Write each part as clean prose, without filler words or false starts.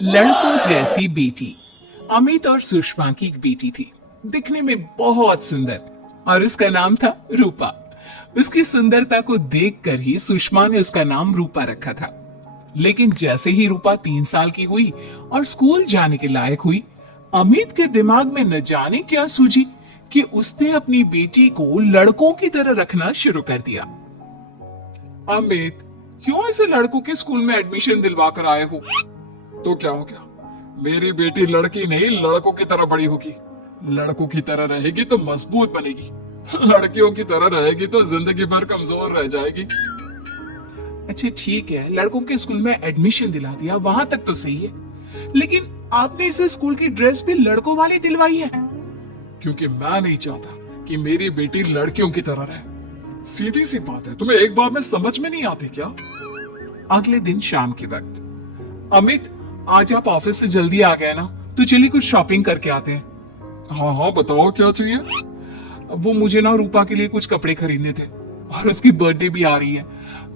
लड़कों जैसी बेटी। अमित और सुषमा की एक बेटी थी, दिखने में बहुत सुंदर, और उसका नाम था रूपा। उसकी सुंदरता को देखकर ही सुषमा ने उसका नाम रूपा रखा था। लेकिन जैसे ही रूपा 3 साल की हुई और स्कूल जाने के लायक हुई, अमित के दिमाग में न जाने क्या सूझी कि उसने अपनी बेटी को लड़कों की तरह रखना शुरू कर दिया। अमित, क्यों ऐसे लड़कों के स्कूल में एडमिशन दिलवा कर आए हो? तो क्या हो गया? मेरी बेटी लड़की नहीं लड़कों की तरह बड़ी होगी। लड़कों की तरह रहेगी तो मजबूत बनेगी, लड़कियों की तरह रहेगी तो जिंदगी भर कमजोर रह जाएगी। अच्छा ठीक है, लड़कों के स्कूल में एडमिशन दिला दिया, वहां तक तो सही है, लेकिन आपने इसे स्कूल की ड्रेस भी लड़कों वाली दिलवाई है। क्योंकि मैं नहीं चाहता कि मेरी बेटी लड़कियों की तरह रहे। सीधी सी बात है, तुम्हें एक बार में समझ में नहीं आती क्या? अगले दिन शाम के वक्त, अमित आज आप ऑफिस से जल्दी आ गए ना, तो चलिए कुछ शॉपिंग करके आते हैं। हाँ हाँ बताओ क्या चाहिए? वो मुझे ना रूपा के लिए कुछ कपड़े खरीदने थे, और उसकी बर्थडे भी आ रही है,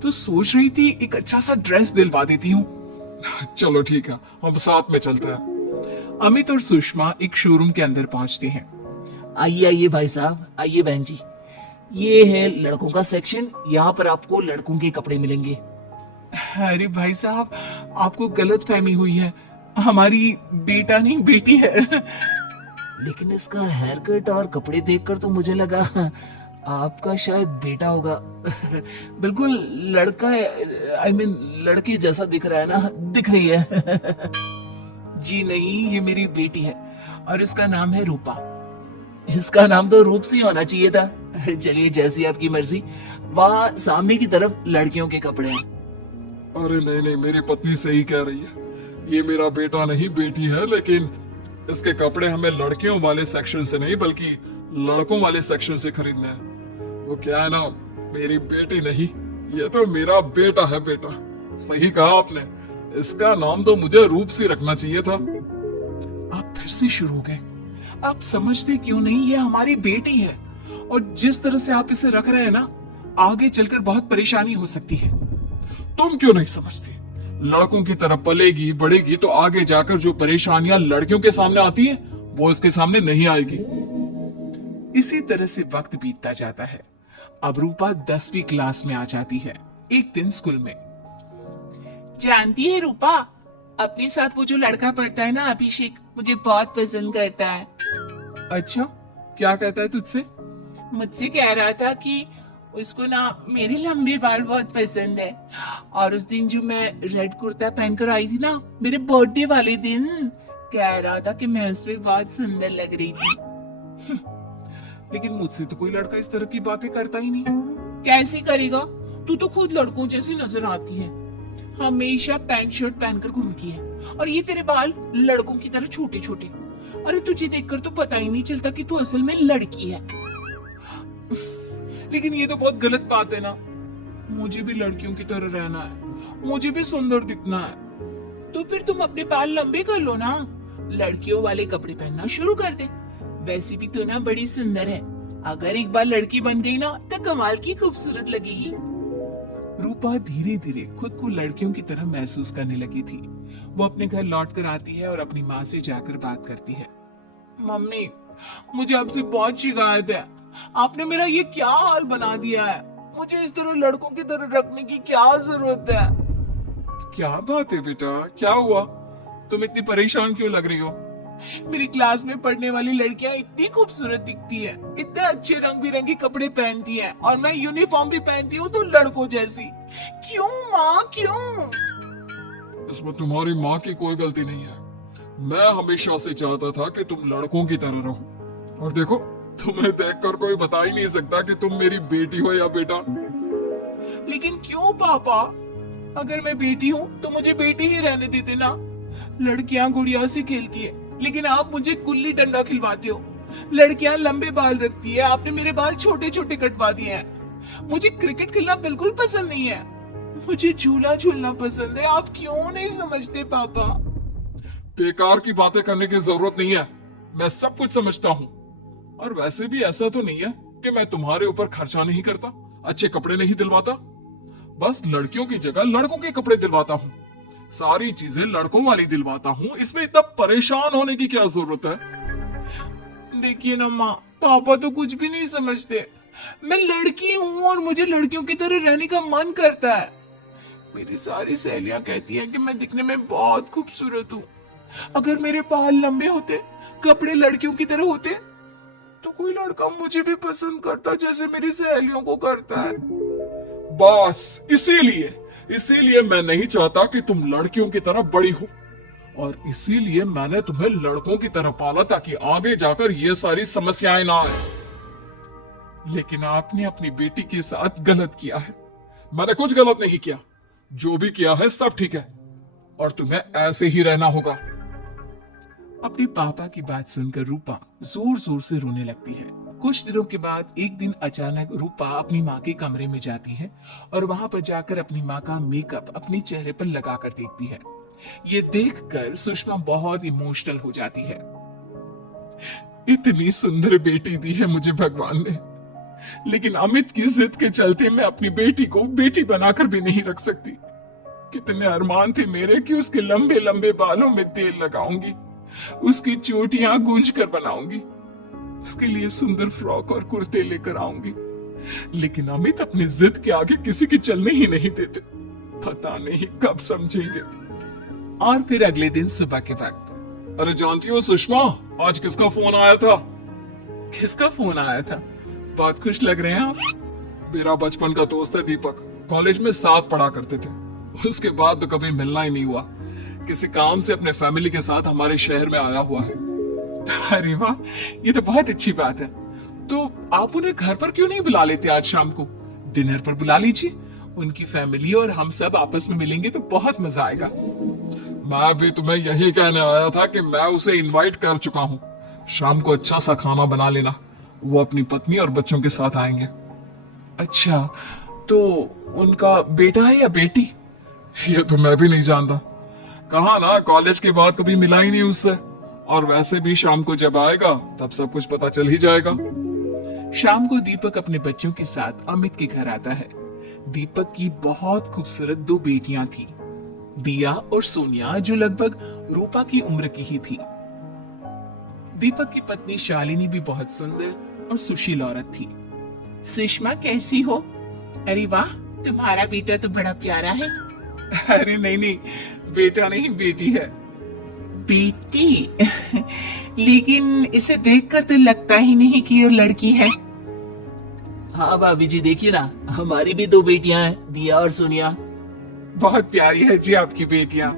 तो सोच रही थी एक अच्छा सा ड्रेस दिलवा देती हूँ। चलो ठीक है, हम साथ में चलते हैं। अमित और सुषमा एक शोरूम के अंदर पहुंचते हैं। आइए आइए भाई साहब, आइए बहन जी। ये है लड़कों का सेक्शन, यहाँ पर आपको लड़कों के कपड़े मिलेंगे। अरे भाई साहब, आपको गलत फहमी हुई है, हमारी बेटा नहीं बेटी है। लेकिन इसका हेयर कट और कपड़े देखकर तो मुझे लगा आपका शायद बेटा होगा। बिल्कुल लड़का, आई मीन लड़की जैसा दिख रहा है ना, दिख रही है। जी नहीं, ये मेरी बेटी है और इसका नाम है रूपा। इसका नाम तो रूप से होना चाहिए था। चलिए जैसी आपकी मर्जी। वहाँ सामने की तरफ लड़कियों के कपड़े हैं। अरे नहीं नहीं, मेरी पत्नी सही कह रही है, ये मेरा बेटा नहीं बेटी है, लेकिन इसके कपड़े हमें लड़कियों वाले सेक्शन से नहीं बल्कि लड़कों वाले सेक्शन से खरीदने हैं। वो क्या है ना, मेरी बेटी नहीं, ये तो मेरा बेटा है। बेटा सही कहा आपने, इसका नाम तो मुझे रूप से रखना चाहिए था। आप फिर से शुरू हो गए। आप समझते क्यों नहीं, ये हमारी बेटी है, और जिस तरह से आप इसे रख रहे हैं ना, आगे चलकर बहुत परेशानी हो सकती है। तुम क्यों नहीं समझती? लड़कों की तरफ पलेगी बढ़ेगी तो आगे जाकर जो परेशानियां लड़कियों के सामने आती है वो इसके सामने नहीं आएगी। इसी तरह से वक्त बीतता जाता है। अब रूपा 10वीं क्लास में आ जाती है। एक दिन स्कूल में, जानती है रूपा, अपने साथ वो जो लड़का पढ़ता है ना, अभिषेक, मुझे बहुत पसंद करता है। अच्छा, क्या कहता है तुझसे? मुझसे कह रहा था कि उसको ना मेरे लंबे बाल बहुत पसंद है, और उस दिन जो मैं रेड कुर्ता पहनकर आई थी ना, मेरे बर्थडे वाले दिन, कह रहा था कि मैं उसमें बहुत सुंदर लग रही थी। लेकिन मुझसे तो कोई लड़का इस तरह की बातें करता ही नहीं। कैसे करेगा? तू तो खुद लड़कों जैसी नजर आती है, हमेशा पैंट शर्ट पहनकर घूमती है, और ये तेरे बाल लड़कों की तरह छोटे छोटे। अरे तुझे देखकर तो पता ही नहीं चलता कि तू असल में लड़की है। लेकिन ये तो बहुत गलत बात है ना, मुझे भी लड़कियों की तरह रहना है, मुझे भी सुंदर दिखना है। तो फिर तुम अपने बाल लंबे कर लो ना, लड़कियों वाले कपड़े पहनना शुरू कर दे। वैसे भी तो ना बड़ी सुंदर है, अगर एक बार लड़की बन गई ना तो कमाल की खूबसूरत लगेगी। रूपा धीरे धीरे खुद को लड़कियों की तरह महसूस करने लगी थी। वो अपने घर लौट कर आती है और अपनी माँ से जाकर बात करती है। मम्मी, मुझे आपसे बहुत शिकायत है, आपने मेरा ये क्या हाल बना दिया है, मुझे इस तरह लड़कों की तरह रखने की क्या जरूरत है? क्या बात है बेटा, क्या हुआ? तुम इतनी परेशान क्यों लग रही हो? मेरी क्लास में पढ़ने वाली लड़कियां इतनी खूबसूरत दिखती है, इतने अच्छे रंग बिरंगे कपड़े पहनती हैं, और मैं यूनिफॉर्म भी पहनती हूँ तो लड़कों जैसी। क्यों माँ, क्यों? इसमें तुम्हारी माँ की कोई गलती नहीं है। मैं हमेशा से चाहता था कि तुम लड़कों की तरह रहो, और देखो तुम्हें देखकर कोई बता ही नहीं सकता कि तुम मेरी बेटी हो या बेटा। लेकिन क्यों पापा? अगर मैं बेटी हूँ तो मुझे बेटी ही रहने देते ना। लड़कियां गुड़िया से खेलती है, लेकिन आप मुझे गुल्ली डंडा खिलवाते हो। लड़कियां लंबे बाल रखती है, आपने मेरे बाल छोटे छोटे कटवा दिए हैं। मुझे क्रिकेट खेलना बिल्कुल पसंद नहीं है, मुझे झूला झूलना पसंद है। आप क्यों नहीं समझते पापा? बेकार की बातें करने की जरूरत नहीं है, मैं सब कुछ समझता हूँ। और वैसे भी ऐसा तो नहीं है कि मैं तुम्हारे ऊपर खर्चा नहीं करता, अच्छे कपड़े नहीं दिलवाता, बस लड़कियों की जगह लड़कों के कपड़े दिलवाता हूँ। सारी चीजें लड़कों वाली दिलवाता हूँ, इसमें इतना परेशान होने की क्या जरूरत है? देखिए ना माँ, पापा तो कुछ भी नहीं समझते। मैं लड़की हूँ और मुझे लड़कियों की तरह रहने का मन करता है। मेरी सारी सहेलियां कहती हैं कि मैं दिखने में बहुत खूबसूरत हूँ। अगर मेरे बाल लंबे होते, कपड़े लड़कियों की तरह होते, तो कोई लड़का मुझे भी पसंद करता जैसे मेरी सहेलियों को करता है। बस इसीलिए मैं नहीं चाहता कि तुम लड़कियों की तरह बड़ी हो, और इसीलिए मैंने तुम्हें लड़कों की तरह पाला ताकि आगे जाकर ये सारी समस्याएं ना आए। लेकिन आपने अपनी बेटी के साथ गलत किया है। मैंने कुछ गलत नहीं किया, जो भी किया है सब ठीक है, और तुम्हें ऐसे ही रहना होगा। अपने पापा की बात सुनकर रूपा जोर जोर से रोने लगती है। कुछ दिनों के बाद एक दिन अचानक रूपा अपनी माँ के कमरे में जाती है और वहां पर जाकर अपनी माँ का मेकअप अपने चेहरे पर लगाकर देखती है। ये देखकर सुषमा बहुत इमोशनल हो जाती है। इतनी सुंदर बेटी दी है मुझे भगवान ने, लेकिन अमित की जिद के चलते मैं अपनी बेटी को बेटी बनाकर भी नहीं रख सकती। कितने अरमान थे मेरे कि उसके लंबे लंबे बालों में तेल लगाऊंगी, उसकी चोटियां गूंज कर बनाऊंगी, उसके लिए सुंदर फ्रॉक और कुर्ते लेकर आऊंगी। लेकिन अमित अपनी जिद के आगे किसी की चलने ही नहीं देते। पता नहीं कब समझेंगे। और फिर अगले दिन सुबह के वक्त, अरे जानती हो सुषमा, आज किसका फोन आया था? किसका फोन आया था? बहुत खुश लग रहे हैं आप। मेरा बचपन का दोस्त है दीपक, कॉलेज में साथ पढ़ा करते थे। उसके बाद तो कभी मिलना ही नहीं हुआ। किसी काम से अपने फैमिली के साथ हमारे शहर में आया हुआ है। अरे वाह, ये तो बहुत अच्छी बात है। तो आप उन्हें घर पर क्यों नहीं बुला लेते? आज शाम को डिनर पर बुला लीजिए। उनकी फैमिली और हम सब आपस में मिलेंगे तो बहुत मजा आएगा। मैं भी तुम्हें यही कहने आया था कि मैं उसे इनवाइट कर चुका हूँ। शाम को अच्छा सा खाना बना लेना, वो अपनी पत्नी और बच्चों के साथ आएंगे। अच्छा, तो उनका बेटा है या बेटी? ये तो मैं भी नहीं जानता। कहा ना, कॉलेज के बाद कभी मिला ही नहीं उससे, और वैसे भी शाम को जब आएगा तब सब कुछ पता चल ही जाएगा। शाम को दीपक अपने बच्चों के साथ अमित के घर आता है। दीपक की बहुत खूबसूरत दो बेटियां थी, दिया और सोनिया, जो लगभग रूपा की उम्र की ही थी। दीपक की पत्नी शालिनी भी बहुत सुंदर और सुशील औरत थी। सुषमा कैसी हो? अरे वाह, तुम्हारा बेटा तो बड़ा प्यारा है। अरे नहीं नहीं, बेटा नहीं बेटी है। बेटी? लेकिन इसे देखकर तो लगता ही नहीं कि ये लड़की है। हाँ भाभी जी, देखिए ना, हमारी भी दो बेटियां हैं, दिया और सोनिया। बहुत प्यारी है जी आपकी बेटियां।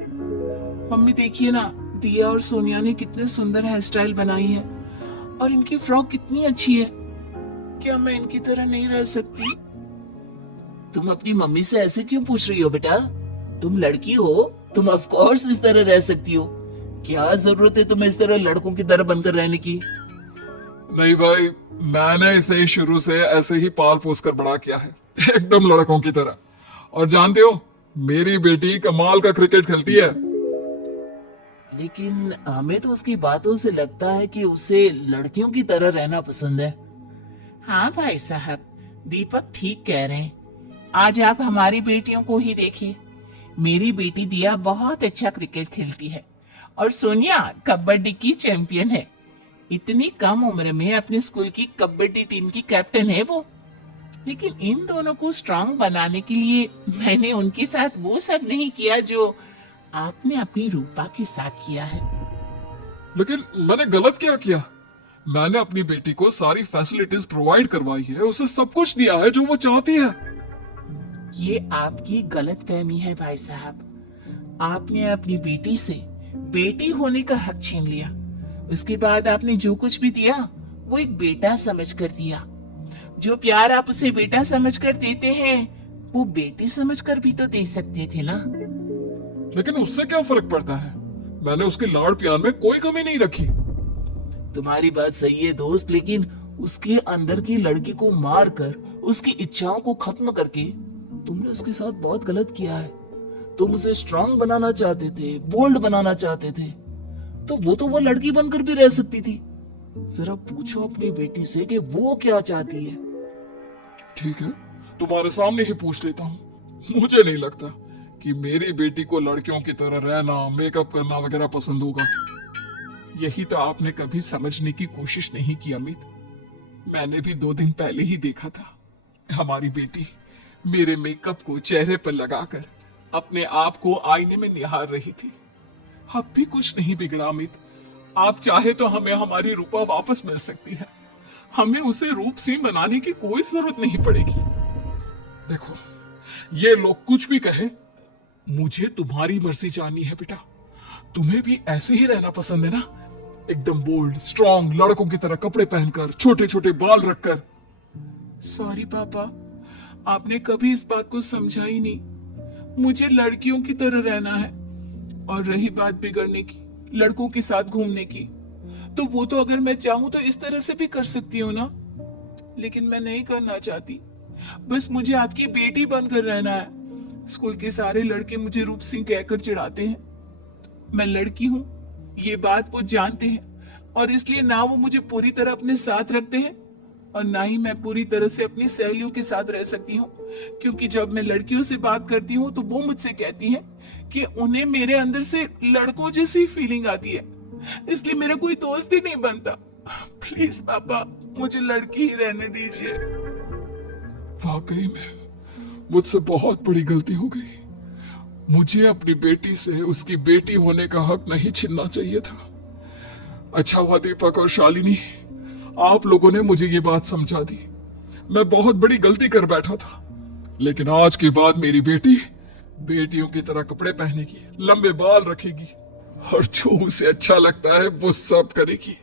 मम्मी देखिए ना, दिया और सोनिया ने कितने सुंदर हेयर स्टाइल बनाई है, और इनकी फ्रॉक कितनी अच्छी है। क्या मैं इनकी तरह नहीं रह सकती? तुम अपनी मम्मी से ऐसे क्यों पूछ रही हो बेटा? तुम लड़की हो, तुम ऑफ कोर्स इस तरह रह सकती हो। क्या जरूरत है तुम्हें इस तरह लड़कों की तरह बनकर रहने की? नहीं भाई, मैंने इसे शुरू से ऐसे ही पाल पोस कर बड़ा किया है, एकदम लड़कों की तरह। और जानते हो, मेरी बेटी कमाल का क्रिकेट खेलती है। लेकिन हमें तो उसकी बातों से लगता है कि उसे लड़कियों की तरह रहना पसंद है। हाँ भाई साहब, दीपक ठीक कह रहे हैं। आज आप हमारी बेटियों को ही देखिए। मेरी बेटी दिया बहुत अच्छा क्रिकेट खेलती है, और सोनिया कबड्डी की चैंपियन है। इतनी कम उम्र में अपने स्कूल की कबड्डी टीम की कैप्टन है वो। लेकिन इन दोनों को स्ट्रांग बनाने के लिए मैंने उनके साथ वो सब नहीं किया जो आपने अपनी रूपा के साथ किया है। लेकिन मैंने गलत क्या किया? मैंने अपनी बेटी को सारी फैसिलिटीज प्रोवाइड करवाई है, उसे सब कुछ दिया है जो वो चाहती है। ये आपकी गलतफहमी है भाई साहब। आपने अपनी बेटी से बेटी होने का हक छीन लिया। उसके बाद आपने जो कुछ भी दिया वो एक बेटा समझकर दिया। जो प्यार आप उसे बेटा समझकर देते हैं वो बेटी समझकर भी तो दे सकते थे ना। लेकिन उससे क्या फर्क पड़ता है? मैंने उसके लाड़ प्यार में कोई कमी नहीं रखी। तुम्हारी बात सही है दोस्त, लेकिन उसके अंदर की लड़की को मार कर उसकी इच्छाओं को खत्म करके तुमने उसके साथ बहुत गलत किया है। तुम उसे स्ट्रांग बनाना चाहते थे, बोल्ड बनाना चाहते थे, तो वो लड़की बनकर भी रह सकती थी। जरा पूछो अपनी बेटी से कि वो क्या चाहती है। ठीक है, तुम्हारे सामने ही पूछ लेता हूँ। मुझे नहीं लगता कि मेरी बेटी को लड़कियों की तरह रहना, मेकअप करना वगैरह पसंद होगा। यही तो आपने कभी समझने की कोशिश नहीं की अमित। मैंने भी 2 दिन पहले ही देखा था, हमारी बेटी मेरे मेकअप को चेहरे पर लगाकर अपने आप को आईने में निहार रही थी। अब भी कुछ नहीं बिगड़ा अमित। आप चाहे तो हमें हमारी रूपा वापस मिल सकती है। हमें उसे रूप सिंह बनाने की कोई जरूरत नहीं पड़ेगी। देखो, ये लोग कुछ भी कहे, मुझे तुम्हारी मर्जी जाननी है बेटा। तुम्हें भी ऐसे ही रहना पसंद है ना? एकदम बोल्ड, स्ट्रॉन्ग, लड़कों की तरह कपड़े पहनकर, छोटे छोटे बाल रखकर। सॉरी पापा, आपने कभी इस बात को समझा ही नहीं। मुझे लड़कियों की तरह रहना है। और रही बात बिगड़ने की, लड़कों के साथ घूमने की, तो वो तो अगर मैं चाहूं तो इस तरह से भी कर सकती हूँ ना। लेकिन मैं नहीं करना चाहती। बस मुझे आपकी बेटी बनकर रहना है। स्कूल के सारे लड़के मुझे रूप सिंह कहकर चिढ़ाते हैं। मैं लड़की हूँ, ये बात वो जानते हैं, और इसलिए ना वो मुझे पूरी तरह अपने साथ रखते हैं और ना ही मैं पूरी तरह से अपनी सहेलियों के साथ रह सकती हूँ। क्योंकि जब मैं लड़कियों से बात करती हूँ तो वो मुझसे कहती हैं कि उन्हें मेरे अंदर से लड़कों जैसी फीलिंग आती है, इसलिए मेरा कोई दोस्त ही नहीं बनता। प्लीज पापा, मुझे लड़की ही रहने दीजिए। वाकई में मुझसे बहुत बड़ी गलती हो गई। मुझे अपनी बेटी से उसकी बेटी होने का हक नहीं छीनना चाहिए था। अच्छा हुआ दीपक और शालिनी, आप लोगों ने मुझे ये बात समझा दी। मैं बहुत बड़ी गलती कर बैठा था, लेकिन आज के बाद मेरी बेटी बेटियों की तरह कपड़े पहनेगी, लंबे बाल रखेगी और जो उसे अच्छा लगता है वो सब करेगी।